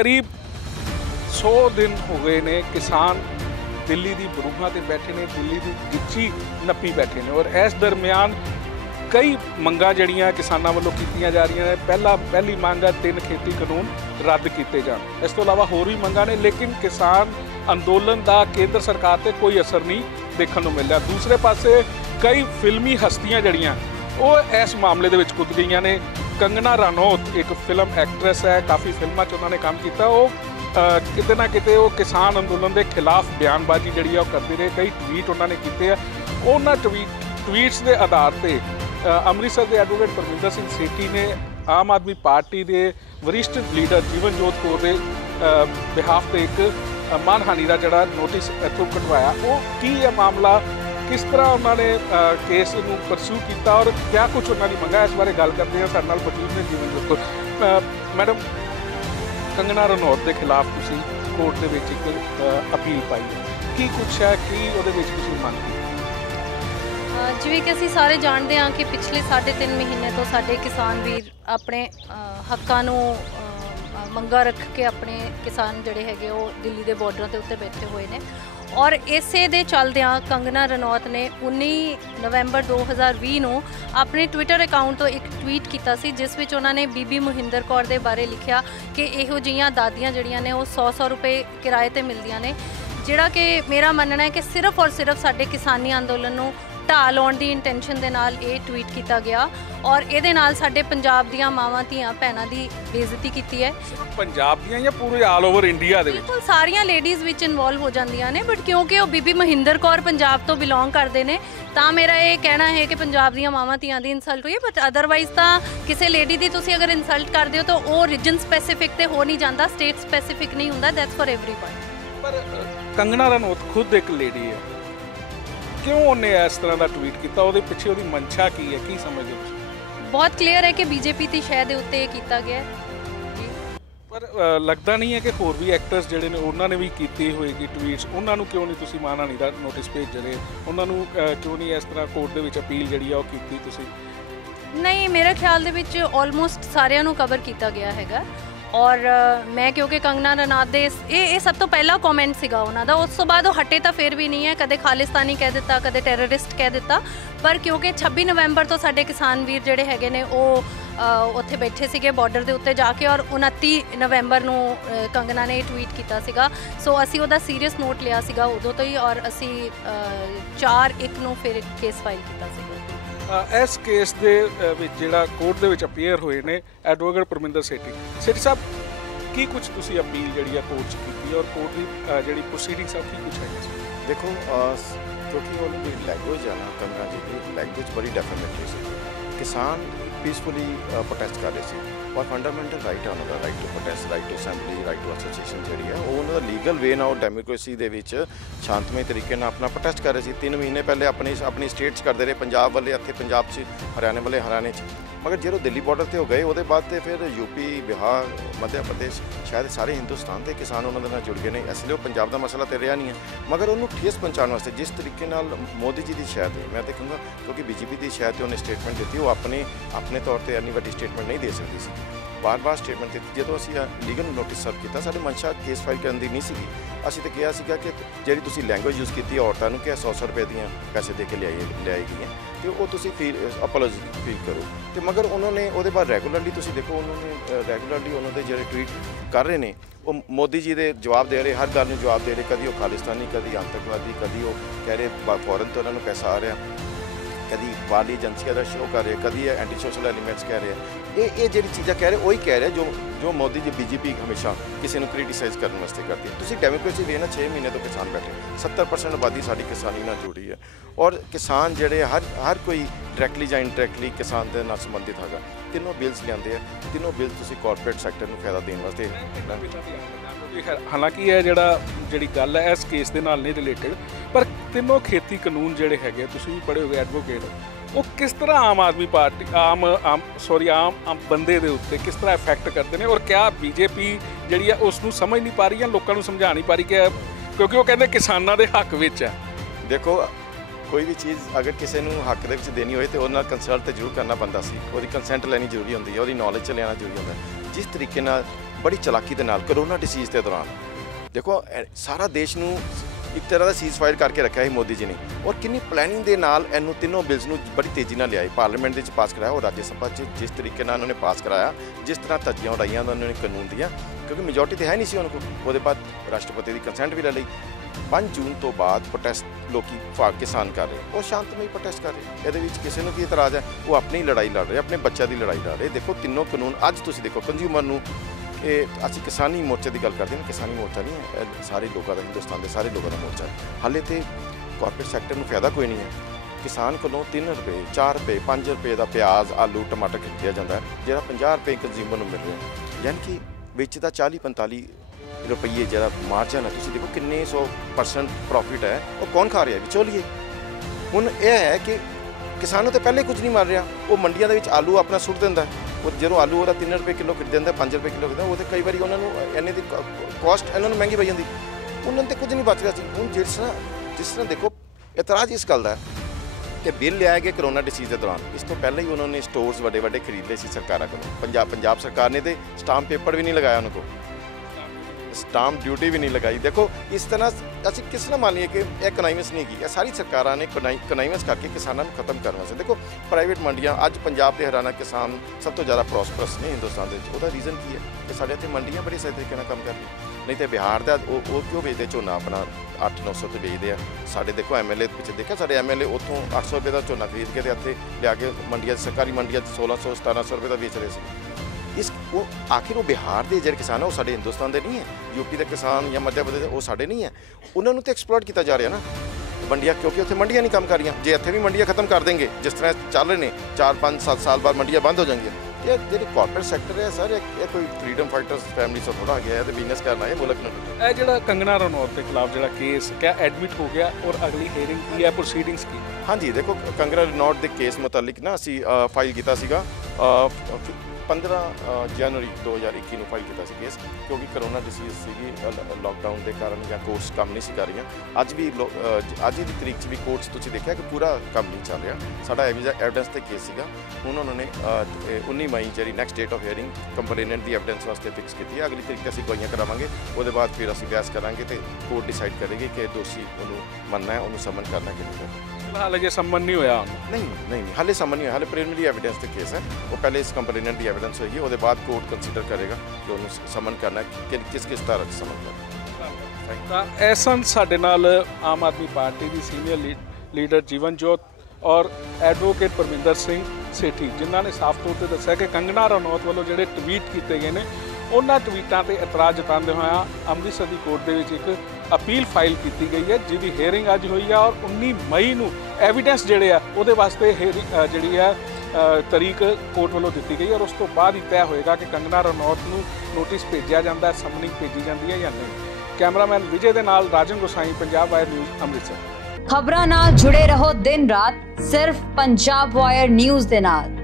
करीब 100 दिन हो गए ने किसान दिल्ली की बरूहां ते बैठे ने, दिल्ली की गिच्ची नप्पी बैठे ने। और इस दरम्यान कई मंगां जड़ियां किसानां वल्लों कीतियां जा रही हैं। पहली मंग है 3 खेती कानून रद्द किए जाण। इस तो इलावा होर भी मंगां ने, लेकिन किसान अंदोलन का केंद्र सरकार ते कोई असर नहीं देखने को मिल रहा। दूसरे पासे कई फिल्मी हस्तियां जड़ियां वो इस मामले दे विच कुद गईयां ने। कंगना रनौत एक फिल्म एक्ट्रैस है, काफ़ी फिल्मों च उन्होंने काम किया। वो किते ना किते वो किसान अंदोलन के खिलाफ बयानबाजी जी करते रहे। कई ट्वीट उन्होंने किए। उन्होंने ट्वीट्स के आधार पर अमृतसर के एडवोकेट परमिंदर सिंह सेठी ने आम आदमी पार्टी के वरिष्ठ लीडर जीवनजोत कौर के बिहाफ से एक मानहानि का जोड़ा नोटिस इतों कटवाया। वो की है मामला, किस तरह उन्होंने केस को परस्यू किया और क्या कुछ उन्होंने मंगा, इस बारे गल करते हैं। साडे नाल मौजूद ने जीवनजोत कौर। मैडम, कंगना रनौत के खिलाफ तुसीं कोर्ट के विच एक अपील पाई है, की कुछ है, की उहदे विच तुसीं मंग की? जिवें कि असीं सारे जानते हैं कि पिछले 3.5 महीने तो साडे किसान वीर अपने हक्कां नूं मंगा रख के अपने किसान जिहड़े हैगे वो दिल्ली के बॉर्डर के उत्ते बैठे हुए हैं। और इसे दे चलदियां कंगना रनौत ने 19 नवंबर 2020 नूं अपने ट्विटर अकाउंट तो एक ट्वीट किया सी, जिस विच उन्होंने बीबी मोहिंदर कौर दे बारे लिखिया कि इहो जिहियां दादियां जिहड़ियां ने वो 100 रुपए किराए ते मिलदियां ने, जिहड़ा कि मेरा मनना है कि सिर्फ और सिर्फ साडे किसानी अंदोलन नूं ढाह लाउण दी इंटेंशन दे नाल ये ट्वीट किया गया। और ये नाल साडे पंजाब दीयां मावां धीआं भैणां दी बेइज्जती की है। पंजाब दीयां या पूरे ऑल ओवर इंडिया दे विच? बिल्कुल सारियां लेडीज़ विच इनवॉल्व हो जांदियां ने, बट क्योंकि वो बीबी महिंदर कौर पंजाब तो बिलोंग करते हैं तो मेरा ये कहना है कि पंजाब दीयां मावां धीआं दी इंसल्ट हुई है। बट अदरवाइज तो किसी लेडी की तुसीं अगर इंसल्ट करते हो तो वो रीजन स्पैसीफिक तो हो नहीं जाता, स्टेट स्पैसीफिक नहीं होंदा। That's for everyone. पर कंगना रनौत खुद एक लेडी है, क्यों उन्हें इस तरह का ट्वीट किया? वो पिछे वो मंशा की है, की समझते हो? बहुत क्लीयर है कि बीजेपी की शह के उत्ते किया गया है। पर लगता नहीं है कि होर भी एक्टर्स जिहड़े ने उन्होंने भी की होएगी ट्वीट्स, उन्होंने क्यों नहीं तुसीं मानहानि दा नोटिस भेज रहे? उन्होंने क्यों नहीं इस तरह कोर्ट दे विच अपील जिहड़ी आ ओह कीती तुसीं? नहीं, मेरे ख्याल दे विच ऑलमोस्ट सारिਆਂ ਨੂੰ कवर किया गया हैगा। और मैं क्योंकि कंगना रनौत दे ये सब तो पहला कॉमेंट सीगा उन्हां दा, उस तो बाद वो हटे तो फिर भी नहीं है। कदे खालिस्तानी कह दिता, कदे टैररिस्ट कह दिता। पर क्योंकि 26 नवंबर तो साडे किसान वीर जिहड़े हैगे ने वो उत्थे बैठे सीगे बॉर्डर के उत्ते जाके, और 29 नवंबर नूं कंगना ने ट्वीट किया सीगा। सो असीं उहदा सीरीयस नोट लिया सीगा उदों तो ही, और असीं 4/1 नूं फिर केस फाइल किया सीगा। इस केस के जिहड़ा कोर्ट के अपीयर हुए ने एडवोकेट परमिंदर सेठी साहब, की कुछ तुसीं अपील जिहड़ी है कोर्ट की और कोर्ट की जिहड़ी प्रोसीडिंग सब की कुछ है? देखो, क्योंकि उन्होंने लैंग्वेज है ना, कंगना जी की लैंग्वेज बड़ी डेफिनेटली सी। किसान पीसफुली प्रोटेस्ट कर रहे थे और फंडामेंटल राइट है उन्होंने, right to protest, right to assembly, right to association जी है वो उन्होंने लीगल वे नाल डेमोक्रेसी के शांतमय तरीके अपना प्रोटेस्ट कर रहे थे। 3 महीने पहले अपनी स्टेट्स करते रहे, पंजाब वाले इतने पंजाब से, हरियाणे वाले हरियाणे च। मगर जो दिल्ली बॉर्डर से हो गए वो बाद तो फिर यूपी, बिहार, मध्य प्रदेश, शायद सारे हिंदुस्तान के किसान उन्होंने जुड़ गए हैं। इसलिए पंजाब का मसला तो रहा नहीं है। मगर उन्होंने ठेस पहुँचाने वास्ते जिस तरीके मोदी जी की शायद मैं तो कहूँगा, क्योंकि बीजेपी की शायद उन्हें स्टेटमेंट दी, वो अपने तौर पर इन्नी वड्डी स्टेटमेंट नहीं दे सकती सी। बार स्टेटमेंट दी। जो असी लीगल नोटिस सर्व किया, साडी मंशा केस फाइल करने की नहीं सी। असीं तो कहा सीगा कि जिहड़ी तुसीं लैंग्वेज यूज़ की औरतों को 100 रुपए दियाँ पैसे दे के लियाई गई तो वो तुसीं अपॉलोजी फील करो। तो मगर उन्होंने वो बाद रैगूलरली तुसीं देखो, उन्होंने रैगूलरली उन्होंने जो ट्वीट कर रहे हैं वो मोदी जी के जवाब दे रहे, हर गल जवाब दे रहे। कभी वो खालिस्तानी, कभी आतंकवादी, कभी वो कह रहे फॉरन तो उन्होंने पैसा आ रहा, कभी बाहरी एजेंसियां का शो कर रहे, कभी एंटी सोशल एलीमेंट्स कह रहे हैं। ये जी चीज़ा कह रहे वही कह रहे जो मोदी जी बीजेपी हमेशा किसी को क्रिटिसाइज करने वास्ते करती है। तुसीं डेमोक्रेसी वे ना 6 महीने तो किसान बैठे, 70% आबादी साड़ी किसानी नाल जुड़ी है। और किसान जिहड़े हर कोई डायरैक्टली या इनडायरैक्टली किसान के नाल संबंधित है। तीनों बिल्स लियाते हैं, तीनों बिल तुसीं कॉरपोरेट सैक्टर को फायदा देने वास्ते। हालांकि यह जिहड़ी गल है इस केस के नाल नहीं रिलेटेड, पर तीनों खेती कानून जिहड़े हैगे, तुसीं भी पढ़े हुए एडवोकेट, वो किस तरह आम आदमी पार्टी आम बंदे के उत्ते किस तरह इफैक्ट करते हैं? और क्या बीजेपी जिहड़ी है उसनूं समझ नहीं पा रही, या लोगों को समझा नहीं पा रही? क्योंकि वो कहते किसानों के हक विच है। देखो, कोई भी चीज़ अगर किसी को हक दे देनी हो तो उन्होंने कंसल्ट तो जरूर करना बनता सी, वो कंसेंट लैनी जरूरी होंगी है, वो नॉलेज च लेना जरूरी होंगे। जिस तरीके बड़ी चलाकी के नाल करोना डिसीज़ के दौरान देखो सारा देश नूं एक तरह का सीज़ फायर करके रखा है मोदी जी ने, और कितनी प्लैनिंग के नाल इनू तीनों बिल्स नूं बड़ी तेज़ी नाल लिया पार्लीमेंट के पास कराया और राज्य सभा जिस तरीके नाल उन्होंने पास कराया, जिस तरह धज्जियां उड़ाइयां उन्होंने कानून दिया, क्योंकि मेजोरिटी तो है नहीं सी उनको। वो बाद राष्ट्रपति की कंसेंट भी ले ली। 5 जून तो बाद प्रोटेस्ट लोग किसान कर रहे, वो शांतमई प्रोटेस्ट कर रहे, ये किसी को की इतराज़ है? वो अपनी लड़ाई लड़ रहे, अपने बच्चों की लड़ाई लड़ रहे। देखो तीनों कानून अज तुसीं देखो कंज्यूमर नूं असीं किसानी मोर्चे की गल करते हैं, किसानी मोर्चा नहीं है, सारे लोगों का हिंदुस्तान के सारे लोगों का मोर्चा है। हाले तो कॉरपोरेट सैक्टर में फायदा कोई नहीं है। किसान को 3 रुपए 4 रुपए 5 रुपए का प्याज आलू टमाटर खरीदिया जाता है, जो 50 रुपए कंज्यूमर को मिल रहा है, यानी कि बेचता 40-45 रुपये जो मार्जन है। तुसीं देखो किन्ने 100% प्रॉफिट है, और कौन खा रहा है? विचोलिए। हुण यह है कि किसानों तो पहले कुछ नहीं मिल रहा, वो मंडियों के आलू अपना सुट दिंदा है, और जो आलू वो 3 रुपए किलो खरीद दिंदा, 5 रुपए किलो खरीददा, वो तो कई बार उन्होंने इन्ने की कॉस्ट इन्होंने महंगी पई जाती, उन्होंने तो कुछ नहीं बच रहा। हुण जिस तरह देखो इतराज़ इस गल का कि बिल लिया गया करोना डिसीज़ के दौरान, इस तो पहले ही उन्होंने स्टोर्स बड़े बड़े खरीद लिए सरकारों को। पंजाब सरकार ने तो स्टाम्प पेपर भी नहीं लगाया, उनको स्टाम्प ड्यूटी भी नहीं लगाई। देखो इस तरह असीं किस तरह मान लीए कि यह कनाइवेंस नहीं की, सारी सरकारों ने कनाइवेंस करके किसानों को खत्म करने से। देखो प्राइवेट मंडियां अज पंजाब के हरियाणा किसान सब तो ज़्यादा प्रॉस्परस ने हिंदुस्तान के, उसका रीजन की है कि साढ़े इतने मंडियां बड़े सही तरीके काम कर रही। नहीं तो बिहार का वो क्यों बेचते झोना अपना 800-900 तो बेचते हैं। साढ़े देखो MLA पिछले देखा, साढ़े MLA उतों 800 रुपये का झोना खरीद के इतने लिया के मंडिया सरकारी मंडिया 1600-1700 रुपये का बेच रहे थे। इस वो आखिर वो बिहार के जो किसान है वो साढ़े हिंदुस्तान के नहीं है, यूपी के किसान या मध्य प्रदेश वो साढ़े नहीं है, उन्होंने तो एक्सप्लॉइट किया जा रहा है ना मंडियां, क्योंकि उत्थे मंडियां नहीं काम कर रही। जो इतने भी मंडियां खत्म कर देंगे जिस तरह चल रहे हैं, 4-5-7 साल बाद मंडियां बंद हो जाएंगी। ये जो कॉर्पोरेट सैक्टर है सर, ये कोई फ्रीडम फाइटर्स फैमिली से थोड़ा गया है तो बिजनेस करना है मुल्क में। ਇਹ ਜਿਹੜਾ कंगना रनौत के खिलाफ जो केस क्या एडमिट हो गया और अगली हेयरिंग की है, प्रोसीडिंग्स की? हाँ जी, देखो कंगना रनौत के केस मुतालिक ना असी फाइल किया सीगा 15 जनवरी 2021 ਨੂੰ फाइल किया केस, क्योंकि करोना डिसीज़ सी लॉकडाउन के कारण या कोर्ट्स काम नहीं कर रही। अज भी अज की तरीक भी कोर्ट्स तुसीं देखा कि पूरा काम नहीं चल रहा। साडा एविडेंस का केस सीगा, हुण उन्होंने 19 मई जी next date of hearing complainant की एविडेंस वास्ते फिक्स की है। अगली तरीक असीं गवाहियां करावांगे, उसके बाद फिर असीं बहस करांगे तो कोर्ट डिसाइड करेगी कि दोषी उन्होंने मनना है, उन्होंने समन करना कि नहीं करना। फिलहाल अजे सम्मन नहीं होया? नहीं हाले समन नहीं होया, हाले प्रिलिमिनरी एविडेंस का केस है। वो पहले इस कंप्लेनेंट की एविडेंस होगी, उसके बाद कोर्ट कंसीडर करेगा कि उन्होंने समन करना है कि किस धारा से समन करना। ਤਾਂ ਇਹ ਸਨ ਸਾਡੇ ਨਾਲ ਆਮ ਆਦਮੀ ਪਾਰਟੀ ਦੀ ਸੀਨੀਅਰ ਲੀਡਰ ਜੀਵਨਜੋਤ ਔਰ ਐਡਵੋਕੇਟ ਪਰਮਿੰਦਰ ਸਿੰਘ ਸੇਠੀ, ਜਿਨ੍ਹਾਂ ਨੇ ਸਾਫ਼ ਤੌਰ ਤੇ ਦੱਸਿਆ ਕਿ ਕੰਗਨਾ ਰਣੌਤ ਵੱਲੋਂ ਜਿਹੜੇ ਟਵੀਟ ਕੀਤੇ ਗਏ ਨੇ, ਉਹਨਾਂ ਟਵੀਟਾਂ ਤੇ ਇਤਰਾਜ਼ ਜਤਾਉਂਦੇ ਹੋਇਆ ਅੰਮ੍ਰਿਤਸਰ ਦੀ ਕੋਰਟ ਦੇ ਵਿੱਚ ਇੱਕ अपील फाइल की गई है, जिसकी हेयरिंग अज हुई है, और 19 मई को एविडेंस जोड़े आ वो वास्ते हेयरिंग जी है तरीक कोर्ट वालों दी गई, और उस तो बाद ही तय होएगा कि कंगना रनौत को नोटिस भेजा जाता है, समनिंग भेजी जाती है या नहीं। कैमरामैन विजय के नाल राजन गोसाई, पंजाब वायर न्यूज़, अमृतसर। खबरां नाल जुड़े रहो दिन रात सिर्फ पंजाब वायर न्यूज़ दे नाल।